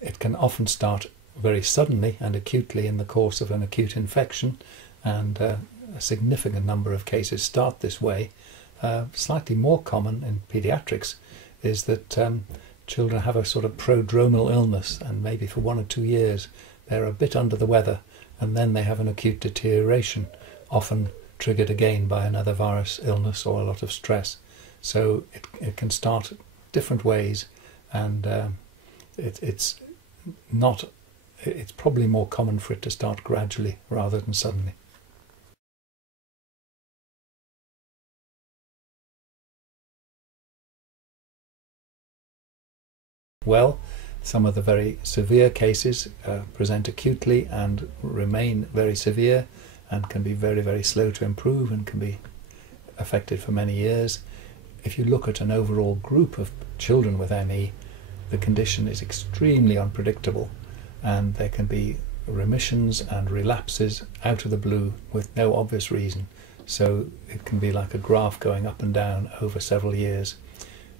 It can often start very suddenly and acutely in the course of an acute infection, and a significant number of cases start this way. Slightly more common in pediatrics is that children have a sort of prodromal illness, and maybe for 1 or 2 years they're a bit under the weather, and then they have an acute deterioration, often triggered again by another virus illness or a lot of stress. So it can start different ways, and it's probably more common for it to start gradually rather than suddenly. Well, some of the very severe cases present acutely and remain very severe and can be very, very slow to improve and can be affected for many years. If you look at an overall group of children with ME, the condition is extremely unpredictable, and there can be remissions and relapses out of the blue with no obvious reason. So it can be like a graph going up and down over several years.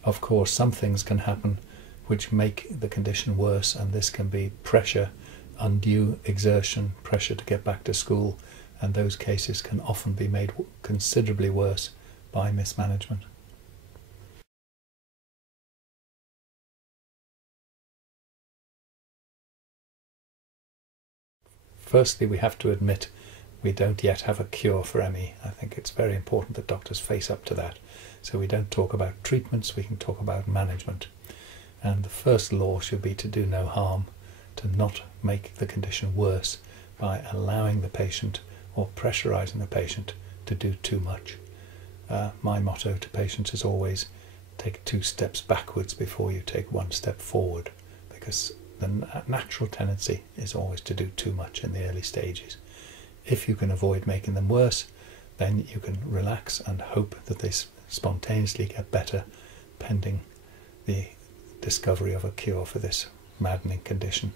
Of course, some things can happen which make the condition worse, and this can be pressure, undue exertion, pressure to get back to school, and those cases can often be made considerably worse by mismanagement. Firstly, we have to admit we don't yet have a cure for ME. I think it's very important that doctors face up to that. So we don't talk about treatments, we can talk about management. And the first law should be to do no harm, to not make the condition worse by allowing the patient or pressurizing the patient to do too much. My motto to patients is always take 2 steps backwards before you take 1 step forward, because the natural tendency is always to do too much in the early stages. If you can avoid making them worse, then you can relax and hope that they spontaneously get better, pending the discovery of a cure for this maddening condition.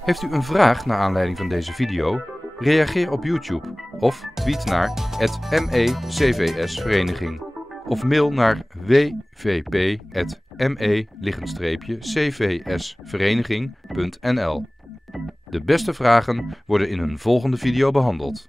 Heeft u een vraag naar aanleiding van deze video? Reageer op YouTube of tweet naar @me-cvs Vereniging of mail naar wvp@me-cvsvereniging.nl. De beste vragen worden in een volgende video behandeld.